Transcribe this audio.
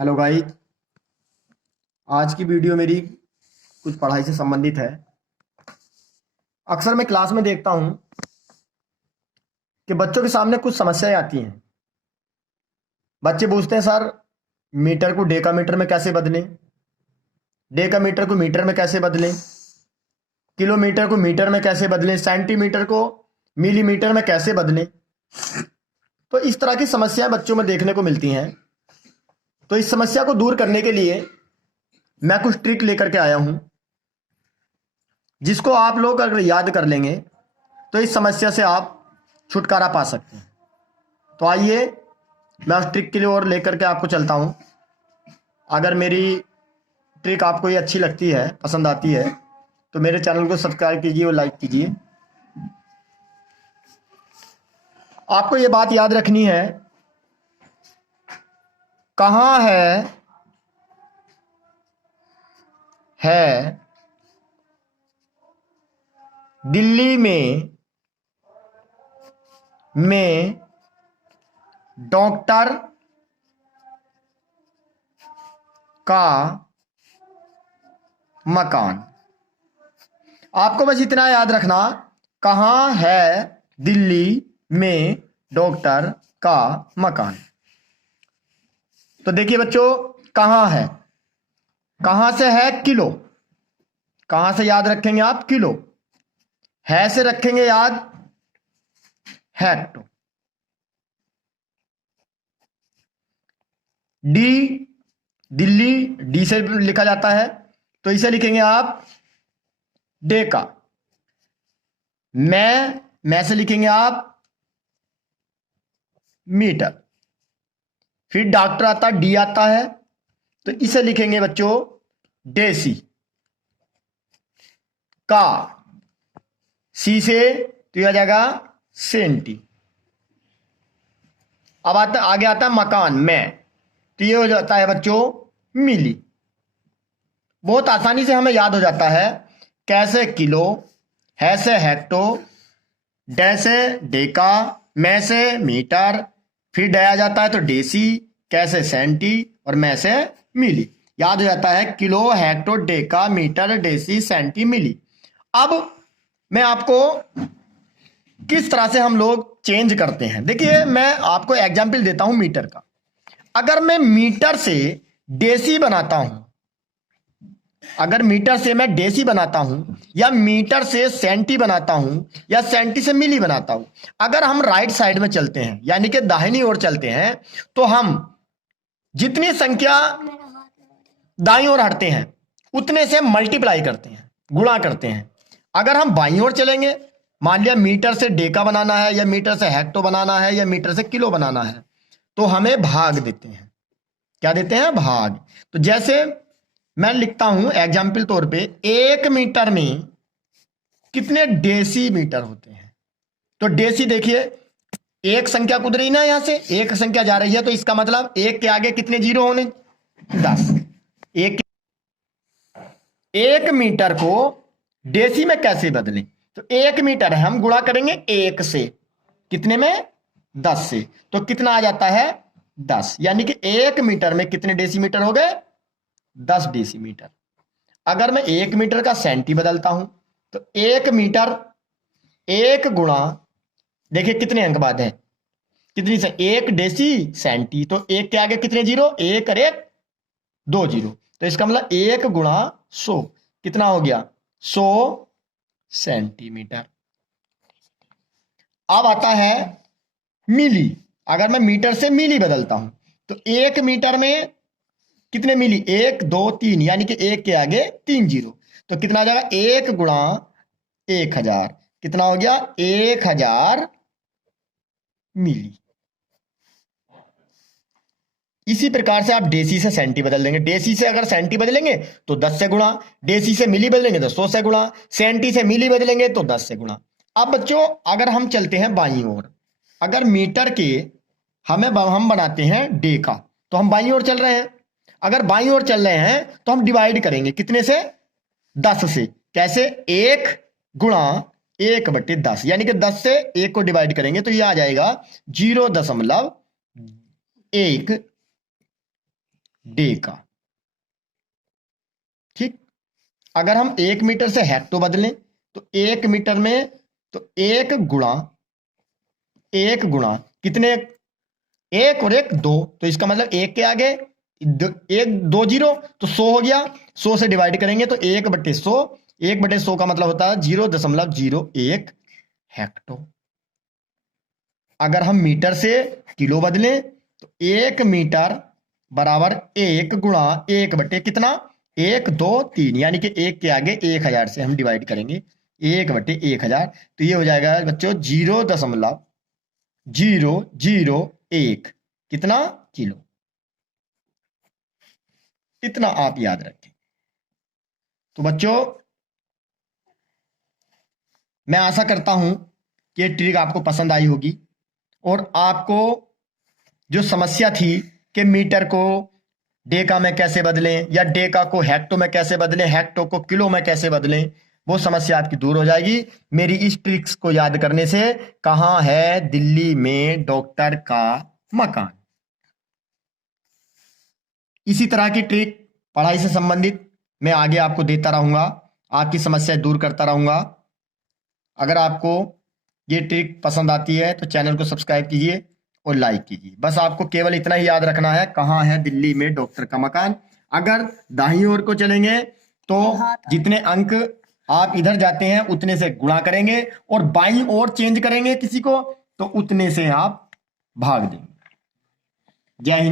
Hello guys. आज की video मेरी कुछ पढ़ाई से संबंधित है। अक्सर मैं क्लास में देखता हूं कि बच्चों के सामने कुछ समस्याएं आती हैं। बच्चे पूछते हैं, सर मीटर को डेकामीटर में कैसे बदलें, डेकामीटर को मीटर में कैसे बदलें, किलोमीटर को मीटर में कैसे बदलें, सेंटीमीटर को मिलीमीटर में कैसे बदलें। तो इस तरह की समस्याएं बच्चों में देखने को मिलती हैं। तो इस समस्या को दूर करने के लिए मैं कुछ ट्रिक लेकर के आया हूं, जिसको आप लोग अगर याद कर लेंगे तो इस समस्या से आप छुटकारा पा सकते हैं। तो आइए मैं उस ट्रिक के लिए और लेकर के आपको चलता हूं। अगर मेरी ट्रिक आपको ये अच्छी लगती है, पसंद आती है, तो मेरे चैनल को सब्सक्राइब कीजिए और लाइक कीजिए। आपको ये बात याद रखनी है, कहाँ है दिल्ली में डॉक्टर का मकान। आपको बस इतना याद रखना, कहाँ है दिल्ली में डॉक्टर का मकान। तो देखिए बच्चों, कहाँ है, कहाँ से है किलो, कहाँ से याद रखेंगे आप किलो, है से रखेंगे याद हेक्टो, डी दिल्ली डी से लिखा जाता है तो इसे लिखेंगे आप डेका, मैं से लिखेंगे आप मीटर, फिर डॉक्टर आता डी आता है तो इसे लिखेंगे बच्चों डेसी, का सी से तो यह आ जाएगा सेंटी। अब आगे आता है मकान में, तो ये हो जाता है बच्चों मिली। बहुत आसानी से हमें याद हो जाता है, कैसे किलो, है से हेक्टो, डे से डेका, में से मीटर, फिर डे आ जाता है तो डेसी, कैसे सेंटी और में से मिली। याद हो जाता है kilo, hecto, deca, metre, deci, centi, milli. अब मैं आपको किस तरह से हम लोग चेंज करते हैं, देखिए मैं आपको एग्जाम्पल देता हूं मीटर का। अगर मैं मीटर से डेसी बनाता हूं, अगर मीटर से मैं डेसी बनाता हूं, या मीटर से सेंटी बनाता हूं, या सेंटी से मिली बनाता हूं, अगर हम राइट साइड में चलते हैं यानी कि दाहिनी ओर चलते हैं, तो हम जितनी संख्या दाईं ओर हटते हैं उतने से मल्टीप्लाई करते हैं, गुणा करते हैं। अगर हम बाईं ओर चलेंगे, मान लिया मीटर से डेका बनाना है, या मीटर से हेक्टो बनाना है, या मीटर से किलो बनाना है, तो हमें भाग देते हैं। क्या देते हैं? भाग। तो जैसे मैं लिखता हूं एग्जाम्पल तौर पे, 1 मीटर में कितने डेसीमीटर होते हैं। तो डेसी देखिए, एक संख्या कुद रही ना, यहां से एक संख्या जा रही है, तो इसका मतलब एक के आगे कितने जीरो होने? 10। एक मीटर को डेसी में कैसे बदलें? तो 1 मीटर है, हम गुणा करेंगे 1 से, कितने में? 10 से, तो कितना आ जाता है? 10। यानी कि 1 मीटर में कितने डेसीमीटर हो गए? 10 डेसीमीटर। अगर मैं 1 मीटर का सेंटी बदलता हूं, तो 1 मीटर 1 गुणा, देखिए कितने अंक बाद है, कितनी से 1 डेसी सेंटी, तो 1 के आगे कितने जीरो? 1 और 1 2 जीरो, तो इसका मतलब 1 गुणा 100 कितना हो गया? 100 सेंटीमीटर। अब आता है मिली। अगर मैं मीटर से मिली बदलता हूं, तो 1 मीटर में कितने मिली? 1 2 3, यानी कि 1 के आगे 3 जीरो, तो कितना आ जाएगा? 1 गुणा 1000, कितना हो गया? 1000 मिली। इसी प्रकार से आप डेसी से सेंटी बदल देंगे। डेसी से अगर सेंटी बदलेंगे तो 10 से गुणा, डेसी से मिली बदलेंगे तो 100 से गुणा, सेंटी से मिली बदलेंगे तो 10 से गुणा। अब बच्चों अगर हम चलते हैं बाईं ओर, अगर मीटर के हम बनाते हैं डेका, तो हम बाईं ओर चल रहे हैं। अगर बाईं ओर चल रहे हैं तो हम डिवाइड करेंगे कितने से? 10 से। कैसे? 1 गुणा 1/10, यानी कि 10 से 1 को डिवाइड करेंगे तो ये आ जाएगा 0.1 डेका। ठीक। अगर हम 1 मीटर से हेक्टो बदलें तो 1 मीटर में तो 1 गुणा कितने, 1 और 1 2, तो इसका मतलब 1 के आगे 1 2 0 तो 100 हो गया। 100 से डिवाइड करेंगे तो 1/100, 1/100 का मतलब होता है 0.01 हेक्टो। अगर हम मीटर से किलो बदलें तो 1 मीटर बराबर 1 गुणा 1 बटे कितना, 1 2 3, यानी कि 1 के आगे 1000 से हम डिवाइड करेंगे, 1/1000, तो ये हो जाएगा बच्चों 0.001 कितना किलो। इतना आप याद रखें। तो बच्चों मैं आशा करता हूं कि ये ट्रिक आपको पसंद आई होगी और आपको जो समस्या थी कि मीटर को डेका में कैसे बदलें या डेका को हेक्टो में कैसे बदलें, हेक्टो को किलो में कैसे बदलें, वो समस्या आपकी दूर हो जाएगी मेरी इस ट्रिक्स को याद करने से। कहां है दिल्ली में डॉक्टर का मकान। इसी तरह की ट्रिक पढ़ाई से संबंधित मैं आगे आपको देता रहूंगा, आपकी समस्याएं दूर करता रहूंगा। अगर आपको ये ट्रिक पसंद आती है तो चैनल को सब्सक्राइब कीजिए और लाइक कीजिए। बस आपको केवल इतना ही याद रखना है, कहाँ है दिल्ली में डॉक्टर का मकान। अगर दाहिनी ओर को चलेंगे तो जितने अंक आप इधर जाते हैं उतने से गुणा करेंगे और बाईं ओर चेंज करेंगे किसी को तो उतने से आप भाग देंगे। जय हिंद।